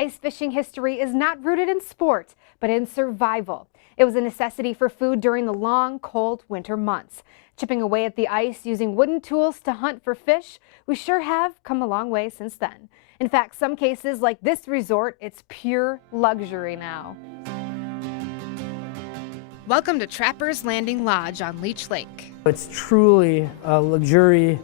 Ice fishing history is not rooted in sport, but in survival. It was a necessity for food during the long, cold winter months. Chipping away at the ice using wooden tools to hunt for fish, we sure have come a long way since then. In fact, some cases like this resort, it's pure luxury now. Welcome to Trapper's Landing Lodge on Leech Lake. It's truly a luxury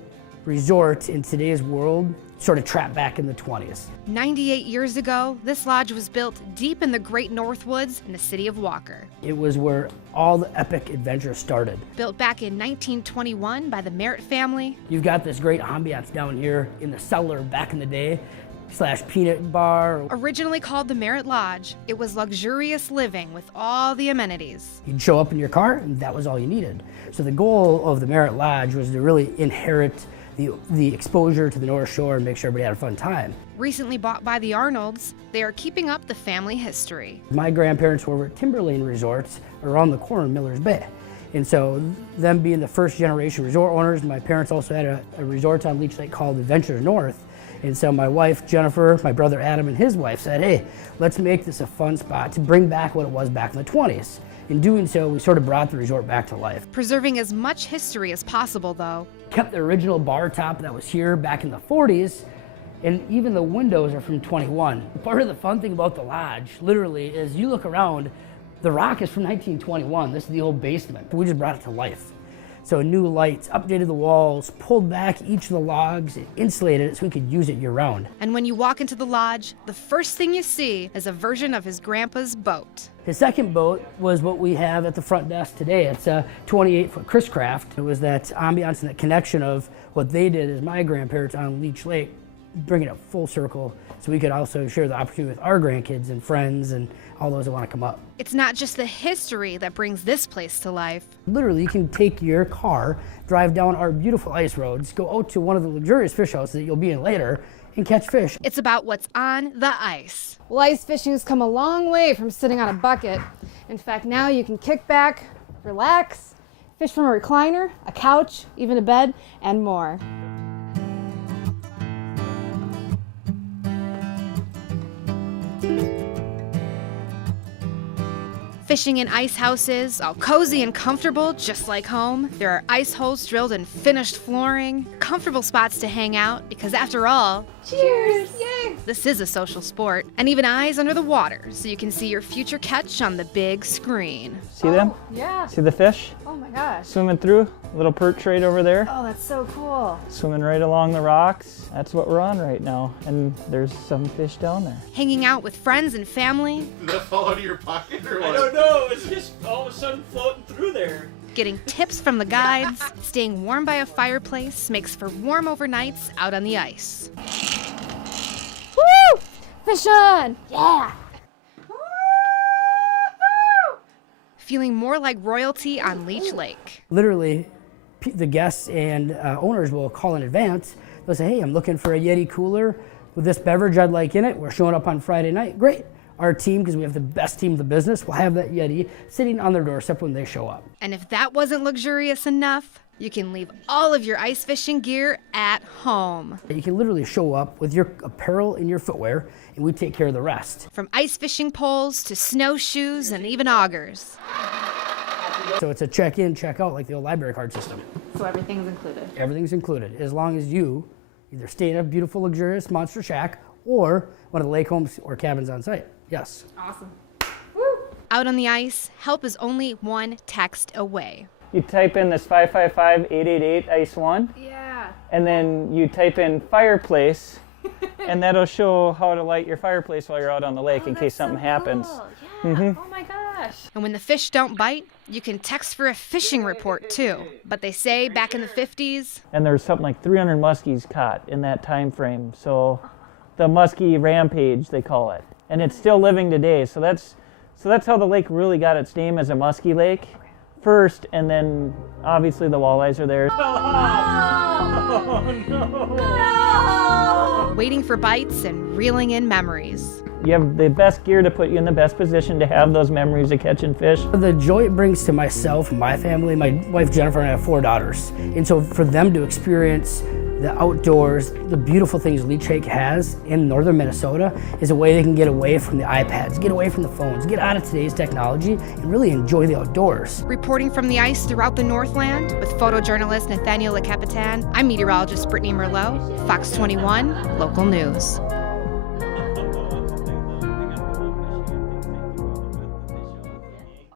resort in today's world, sort of trapped back in the 20s. 98 years ago, this lodge was built deep in the Great Northwoods in the city of Walker. It was where all the epic adventures started. Built back in 1921 by the Merritt family. You've got this great ambiance down here in the cellar back in the day, / peanut bar. Originally called the Merritt Lodge, it was luxurious living with all the amenities. You'd show up in your car and that was all you needed. So the goal of the Merritt Lodge was to really inherit the exposure to the North Shore and make sure everybody had a fun time. Recently bought by the Arnolds, they are keeping up the family history. My grandparents were at Timberlane Resorts around the corner of Millers Bay. And so them being the first generation resort owners, my parents also had a resort on Leech Lake called Adventures North. And so my wife, Jennifer, my brother Adam, and his wife said, hey, let's make this a fun spot to bring back what it was back in the 20s. In doing so, we sort of brought the resort back to life. Preserving as much history as possible, though. Kept the original bar top that was here back in the 40s, and even the windows are from 21. Part of the fun thing about the lodge, literally, is you look around, the rock is from 1921. This is the old basement. We just brought it to life. So new lights, updated the walls, pulled back each of the logs, insulated it so we could use it year-round. And when you walk into the lodge, the first thing you see is a version of his grandpa's boat. His second boat was what we have at the front desk today. It's a 28-foot Chris Craft. It was that ambiance and that connection of what they did as my grandparents on Leech Lake, bringing it full circle so we could also share the opportunity with our grandkids and friends and all those that want to come up. It's not just the history that brings this place to life. Literally, you can take your car, drive down our beautiful ice roads, go out to one of the luxurious fish houses that you'll be in later, and catch fish. It's about what's on the ice. Well, ice fishing has come a long way from sitting on a bucket. In fact, now you can kick back, relax, fish from a recliner, a couch, even a bed, and more. Fishing in ice houses, all cozy and comfortable, just like home. There are ice holes drilled in finished flooring, comfortable spots to hang out, because after all, cheers! Yay! This is a social sport, and even eyes under the water, so you can see your future catch on the big screen. See them? Yeah. See the fish? Oh my gosh. Swimming through, little perch right over there. Oh, that's so cool. Swimming right along the rocks. That's what we're on right now, and there's some fish down there. Hanging out with friends and family. Did that fall out of your pocket or what? I don't know, it's just all of a sudden floating through there. Getting tips from the guides. Staying warm by a fireplace makes for warm overnights out on the ice. Woo! Fish on! Yeah! Feeling more like royalty on Leech Lake. Literally, the guests and owners will call in advance. They'll say, hey, I'm looking for a Yeti cooler with this beverage I'd like in it. We're showing up on Friday night. Great. Our team, because we have the best team in the business, will have that Yeti sitting on their doorstep when they show up. And if that wasn't luxurious enough, you can leave all of your ice fishing gear at home. You can literally show up with your apparel and your footwear, and we take care of the rest. From ice fishing poles to snowshoes and even augers. So it's a check-in, check-out like the old library card system. So everything's included. Everything's included, as long as you either stay in a beautiful, luxurious monster shack or one of the lake homes or cabins on site. Yes. Awesome. Out on the ice, help is only one text away. You type in this 555-888-ICE1. Yeah. And then you type in fireplace, and that'll show how to light your fireplace while you're out on the lake in case something happens. Yeah. Oh my gosh. And when the fish don't bite, you can text for a fishing report too. But they say back in the 50s, And there's something like 300 muskies caught in that time frame. So the muskie rampage, they call it. And it's still living today. So that's how the lake really got its name as a muskie lake first, and then obviously the walleyes are there. waiting for bites and reeling in memories. You have the best gear to put you in the best position to have those memories of catching fish. The joy it brings to myself and my family, my wife Jennifer and I have 4 daughters. And so for them to experience the outdoors, the beautiful things Leech Lake has in northern Minnesota is a way they can get away from the iPads, get away from the phones, get out of today's technology, and really enjoy the outdoors. Reporting from the ice throughout the Northland with photojournalist Nathaniel Le Capitan, I'm meteorologist Brittany Merlot, Fox 21 Local News.